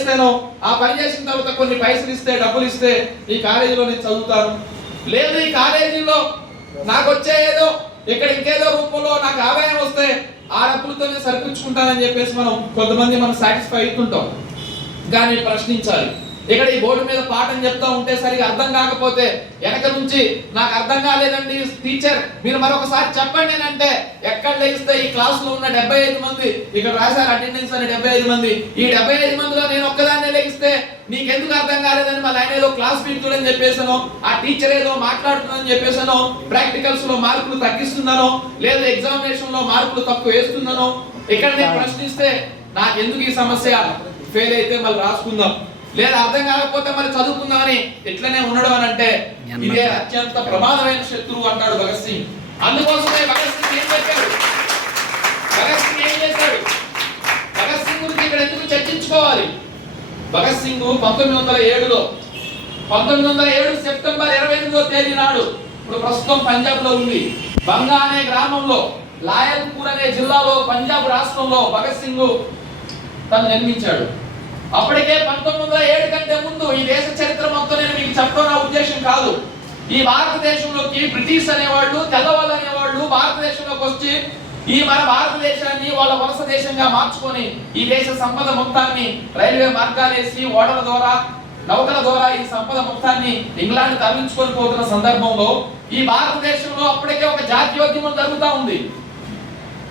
చేస్తేనో ఆ పని చేసిన తర్వాత కొన్ని పైసలు ఇస్తే డబ్బులు ఇస్తే ఈ కాలేజీలో నేను చదువుతాను. లేదు ఈ కాలేజీలో నాకు వచ్చే ఏదో ఇక్కడ ఇంకేదో రూపంలో నాకు ఆదాయం వస్తే ఆ డబ్బులతోనే సరిపించుకుంటానని చెప్పేసి మనం కొంతమంది మనం సాటిస్ఫై అవుతుంటాం. కానీ ప్రశ్నించాలి. ఇక్కడ ఈ బోర్డు మీద పాఠం చెప్తా ఉంటే సరిగా అర్థం కాకపోతే వెనక నుంచి నాకు అర్థం కాలేదండి టీచర్. మీరు మరొకసారి చెప్పండి అంటే ఎక్కడ లేస్తే ఈ క్లాస్లో ఉన్న డెబ్బై ఐదు మంది ఇక్కడ రాశారు అటెండెన్స్ అని డెబ్బై ఐదు మంది. ఈ డెబ్బై ఐదు మందిలో నేను ఒక్కదాన్నే లెగిస్తే నీకెందుకు అర్థం కాలేదని మళ్ళీ ఆయన ఏదో క్లాస్ పీకుతుందని చెప్పేసాను ఆ టీచర్ ఏదో మాట్లాడుతుందని చెప్పేసాను ప్రాక్టికల్స్లో మార్కులు తగ్గిస్తున్నాను లేదా ఎగ్జామినేషన్లో మార్కులు తక్కువ వేస్తున్నాను. ఇక్కడ నేను ప్రశ్నిస్తే నాకెందుకు ఈ సమస్య? ఫెయిల్ అయితే మళ్ళీ రాసుకుందాం. లేదా అర్థం కాకపోతే మరి చదువుకుందామని ఇట్లనే ఉండడం అని అంటే ఇదే అత్యంత ప్రమాదమైన శత్రువు అంటాడు భగత్ సింగ్. అందుకోసమే భగత్ సింగ్ ఏం చేశాడు? భగత్ సింగ్ ఏం చేశాడు? భగత్ సింగ్ గురించి ఇక్కడ ఎందుకు చర్చించుకోవాలి? భగత్ సింగ్ పంతొమ్మిది వందల ఏడులో పంతొమ్మిది వందల ఏడు సెప్టెంబర్ ఇరవై ఎనిమిదో తేదీ నాడు ఇప్పుడు ప్రస్తుతం పంజాబ్లో ఉంది. బంగా అనే గ్రామంలో లాయల్పూర్ అనే జిల్లాలో పంజాబ్ రాష్ట్రంలో భగత్ సింగ్ తను జన్మించాడు. అప్పటికే పంతొమ్మిది వందల ఏడు కంటే ముందు ఈ దేశ చరిత్ర మొత్తం నేను మీకు చెప్పడం నా ఉద్దేశం కాదు. ఈ భారతదేశంలోకి బ్రిటిష్ అనేవాళ్ళు తెల్లవాళ్ళు అనేవాళ్ళు భారతదేశంలోకి వచ్చి ఈ మన భారతదేశాన్ని వాళ్ళ వలస దేశంగా మార్చుకొని ఈ దేశ సంపద మొత్తాన్ని రైల్వే మార్గాలేసి ఓడల ద్వారా నౌకల ద్వారా ఈ సంపద మొత్తాన్ని ఇంగ్లాండ్ తరలించుకొని పోతున్న సందర్భంలో ఈ భారతదేశంలో అప్పటికే ఒక జాతీయోద్యమం జరుగుతూ ఉంది.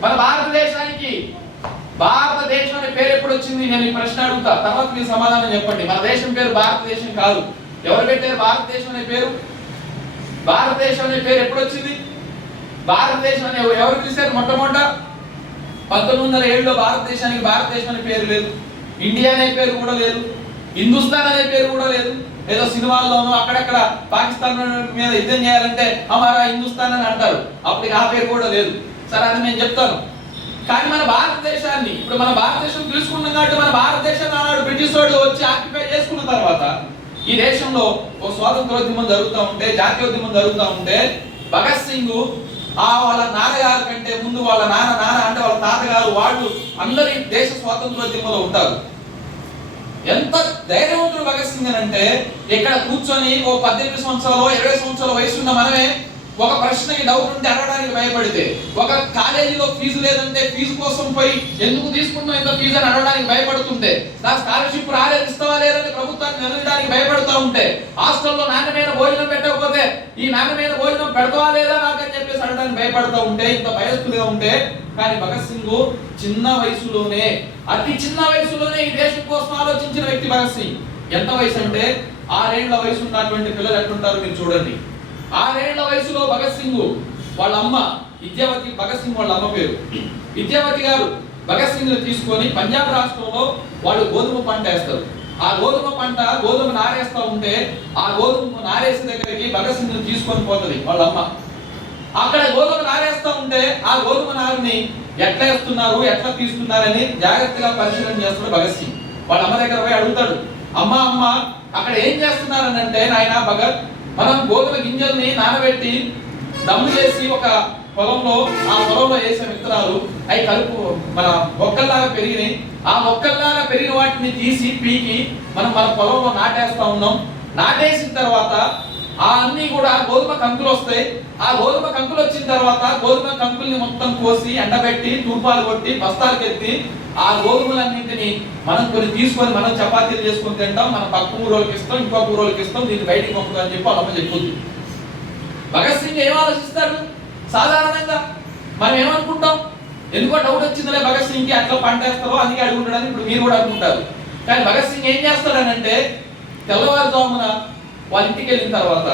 మన భారతదేశానికి భారతదేశం అనే పేరు ఎప్పుడు వచ్చింది? నేను ఈ ప్రశ్న అడుగుతా. తర్వాత మీరు సమాధానం చెప్పండి. మన దేశం పేరు భారతదేశం కాదు. ఎవరు పెట్టారు భారతదేశం అనే పేరు? భారతదేశం అనే పేరు ఎప్పుడు వచ్చింది? భారతదేశం అనే ఎవరు పిలిచారు మొట్టమొదట? పంతొమ్మిది వందల ఏడులో భారతదేశానికి భారతదేశం అనే పేరు లేదు. ఇండియా అనే పేరు కూడా లేదు. హిందుస్థాన్ అనే పేరు కూడా లేదు. ఏదో సినిమాల్లోనూ అక్కడక్కడ పాకిస్తాన్ మీద యుద్ధం చేయాలంటే అమారా హిందుస్థాన్ అని అంటారు. అప్పటికి ఆ పేరు కూడా లేదు. సరే అది నేను చెప్తాను. కానీ మన భారతదేశాన్ని ఇప్పుడు మన భారతదేశం తెలుసుకున్నాం కాబట్టి మన భారతదేశాన్ని ఆనాడు బ్రిటిష్ వాళ్ళు వచ్చి ఆక్యుపై చేసుకున్న తర్వాత ఈ దేశంలో ఒక స్వాతంత్రోద్యమం జరుగుతూ ఉంటే జాతీయోద్యమం జరుగుతూ ఉంటే భగత్ సింగ్ ఆ వాళ్ళ నాన్నగారు కంటే ముందు వాళ్ళ నాన్న నాన్న అంటే వాళ్ళ తాతగారు వాళ్ళు అందరి దేశ స్వాతంత్రోద్యమంలో ఉంటారు. ఎంత ధైర్యవంతుడు భగత్ సింగ్ అని అంటే ఇక్కడ కూర్చొని ఓ పద్దెనిమిది సంవత్సరాలు ఇరవై సంవత్సరాల వయసు ఉన్న మనమే ఒక ప్రశ్నకి డౌట్ ఉంటే అడగడానికి భయపడితే ఒక కాలేజీలో ఫీజు లేదంటే ఫీజు కోసం పోయి ఎందుకు తీసుకుంటున్నావు ఇంత ఫీజు అని అడగడానికి భయపడుతుంటే నా స్కాలర్షిప్ రాలేదు ఇస్తావా లేదని ప్రభుత్వాన్ని నిలదడానికి భయపడతా ఉంటే హాస్టల్లో నాణ్యమైన భోజనం పెట్టకపోతే ఈ నాణ్యమైన భోజనం పెడతావా లేదా నాకని చెప్పేసి అడగడానికి భయపడతా ఉంటే ఇంత భయస్థులుగా ఉంటే కానీ భగత్ సింగ్ చిన్న వయసులోనే అతి చిన్న వయసులోనే ఈ దేశం కోసం ఆలోచించిన వ్యక్తి భగత్ సింగ్. ఎంత వయసు అంటే ఆరేళ్ళ వయసు ఉన్నటువంటి పిల్లలు ఎట్లుంటారు మీరు చూడండి. ఆరేళ్ళ వయసులో భగత్ సింగ్ వాళ్ళ అమ్మ విద్యావతి భగత్ సింగ్ వాళ్ళ అమ్మ పేరు. విద్యావతి గారు భగత్ సింగ్ తీసుకొని పంజాబ్ రాష్ట్రంలో వాళ్ళు గోధుమ పంట వేస్తారు. ఆ గోధుమ పంట గోధుమ నారేస్తా ఉంటే ఆ గోధుమ నారేసిన దగ్గరికి భగత్ సింగ్ తీసుకొని పోతుంది వాళ్ళ అమ్మ. అక్కడ గోధుమ నారేస్తా ఉంటే ఆ గోధుమ నారని ఎట్లా వేస్తున్నారు ఎట్లా తీస్తున్నారని జాగ్రత్తగా పరిశీలన చేస్తాడు భగత్ సింగ్. వాళ్ళ అమ్మ దగ్గర పోయి అడుగుతాడు అమ్మ అమ్మ అక్కడ ఏం చేస్తున్నారని అంటే నాయన భగత్ మనం గోధుమ గింజల్ని నానబెట్టి దమ్ము చేసి ఒక పొలంలో ఆ పొలంలో వేసిన విత్తనాలు అవి కలుపు మన మొక్కల్లాగా పెరిగినాయి. ఆ మొక్కల్లాగా పెరిగిన వాటిని తీసి పీకి మనం మన పొలంలో నాటేస్తా ఉన్నాం. నాటేసిన తర్వాత ఆ అన్ని కూడా గోధుమ కంకులు వస్తాయి. ఆ గోధుమ కంకులు వచ్చిన తర్వాత గోధుమ కంకుల్ని మొత్తం కోసి ఎండబెట్టి తూర్పాలు కొట్టి బస్తాలకు ఎత్తి ఆ గోధుమలన్నింటిని మనం కొన్ని తీసుకొని మనం చపాతీలు చేసుకొని తింటాం. మన పక్క ఊరోళ్ళకి ఇస్తాం ఇంకో ఊరోళ్ళకి ఇస్తాం. దీన్ని బయటికి పంపుతాం అని చెప్పి వాళ్ళమ్మ చెప్పుద్ది భగత్ సింగ్ ఏం ఆలోచిస్తాడు? సాధారణంగా మనం ఏమనుకుంటాం? ఎందుకో డౌట్ వచ్చిందిలే భగత్ సింగ్కి అట్లా పంట వేస్తారో అందుకే అడుగుంటాడని ఇప్పుడు మీరు కూడా అనుకుంటారు. కానీ భగత్ సింగ్ ఏం చేస్తాడనంటే తెల్లవారుజామున వాళ్ళ ఇంటికి వెళ్ళిన తర్వాత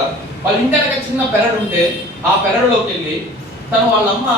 వాళ్ళ ఇంటి వెనక చిన్న పెరడు ఉంటే ఆ పెరడులోకి వెళ్ళి తను వాళ్ళ అమ్మ